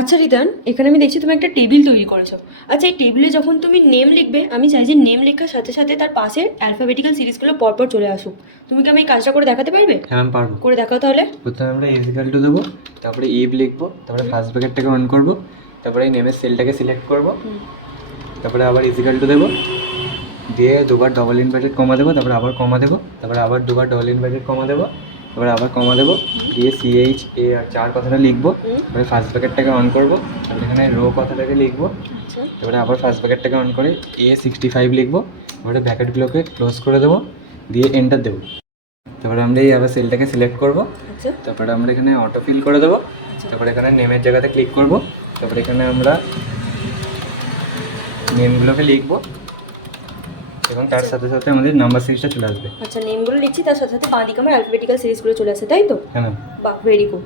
আচ্ছা রিদান, এখানে আমি দেখছি তুমি একটা টেবিল তৈরি করেছো। আচ্ছা, এই টেবিলে যখন তুমি নেম লিখবে, আমি চাই যে নেম লেখার সাথে সাথে তার পাশে অ্যালফাবেটিক্যাল সিরিজগুলো পরপর চলে আসুক। তুমি কি আমি এই কাজটা করে দেখাতে পারবে? হ্যাঁ ম্যাম পারবো। করে দেখাও তাহলে। প্রথমে আমরা ইজিক্যাল টু দেবো, তারপরে ইভ লিখবো, তারপরে ফার্স্ট ব্র্যাকেটটাকে অন করবো, তারপরে এই নেমের সেলটাকে সিলেক্ট করবো, তারপরে আবার ইজিক্যাল টু দেবো, দিয়ে দুবার ডবল ইনভার্টেড কমা দেবো, তারপরে আবার কমা দেবো, তারপরে আবার দুবার ডবল ইনভার্টেড কমা দেবো, তারপরে আবার কমা দেবো, দিয়ে CHAR কথাটা লিখবো, তারপরে ফার্স্ট ব্র্যাকেটটাকে অন করবো, তারপরে এখানে রো কথাটাকে লিখবো, আচ্ছা তারপরে আবার ফার্স্ট ব্র্যাকেটটাকে অন করে A65 লিখবো, তারপরে ব্র্যাকেটগুলোকে ক্লোজ করে দেবো, দিয়ে এন্টার দেবো। তারপরে আমরা এই আবার সেলটাকে সিলেক্ট করবো, আচ্ছা তারপরে আমরা এখানে অটো ফিল করে দেবো, তারপরে এখানে নেমের জায়গাতে ক্লিক করবো, তারপরে এখানে আমরা নেমগুলোকে লিখবো এবং তার সাথে সাথে আমাদের নাম্বার সিরিজটা চলে আসবে। আচ্ছা, নেমগুলো লিখছি, তার সাথে সাথে বাঁ দিকে আমার অ্যালফাবেটিক্যাল সিরিজগুলো চলে আসে, তাই তো? হ্যাঁ ম্যাম। বাহ, ভেরি গুড।